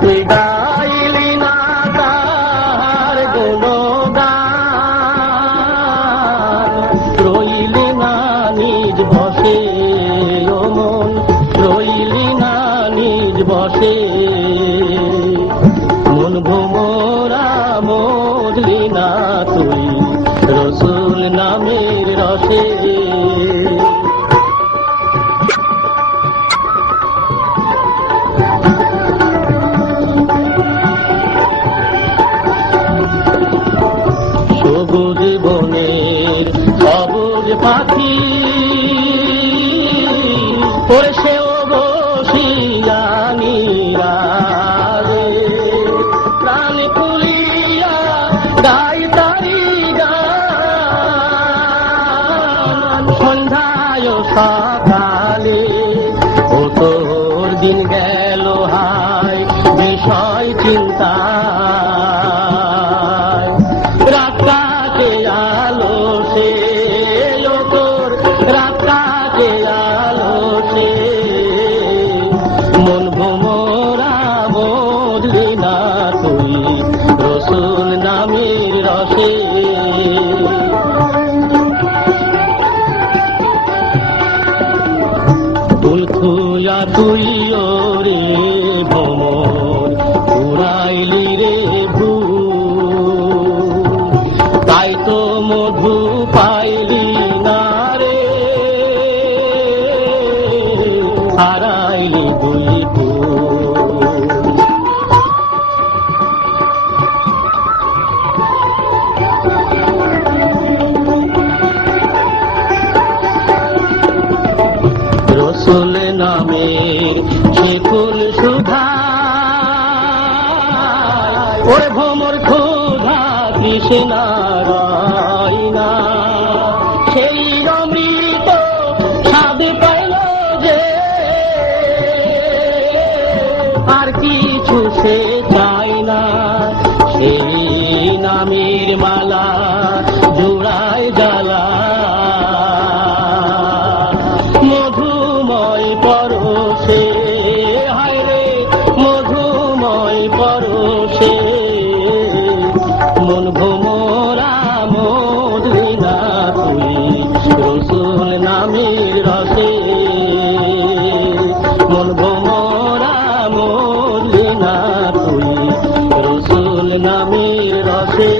তুই গাইলি না তার গুণগান, রইলি না নিজ বসে ও মন, রইলি না নিজ বসে। মন ভোমরা মরলি না তুই রসুল নামের রসে। সবুজ বনের সবুজ পাখি পড়ছেও বসিয়া নীড়ারে, প্রাণ খুলিয়া গাই তারি গান, সন্ধ্যায় সকালে ও তোর দিন গেল হায় বিষয় চিন্তা। রাতটাকে আলো সে ও তোর রাতটাকে আলো সে, মন ভোমরা বদলি না তুই রসুল নামের রসে। তুল খুয়া তুই ওরে ভ্রমর উড়াইলি রে ভূ, তাই তো মধু পাইলি না রে, হারাইলি দুই ফুল। রসুল নামের সে ফুল সুধা, ওরে ভ্রমর ক্ষুধা কৃষ্ণা না, সেই অমৃত স্বাদ পাইল যে আর কিছু সে চাই না। সেই নামের মালা জোড়ায় জ্বালা, মধুময় পরশে হায় রে মধুময় পরশে, মন ভোমরা মরলি না তুই রসুল নামের রসে। মন ভোমরা মরলি না তুই রসুল নামের রসে।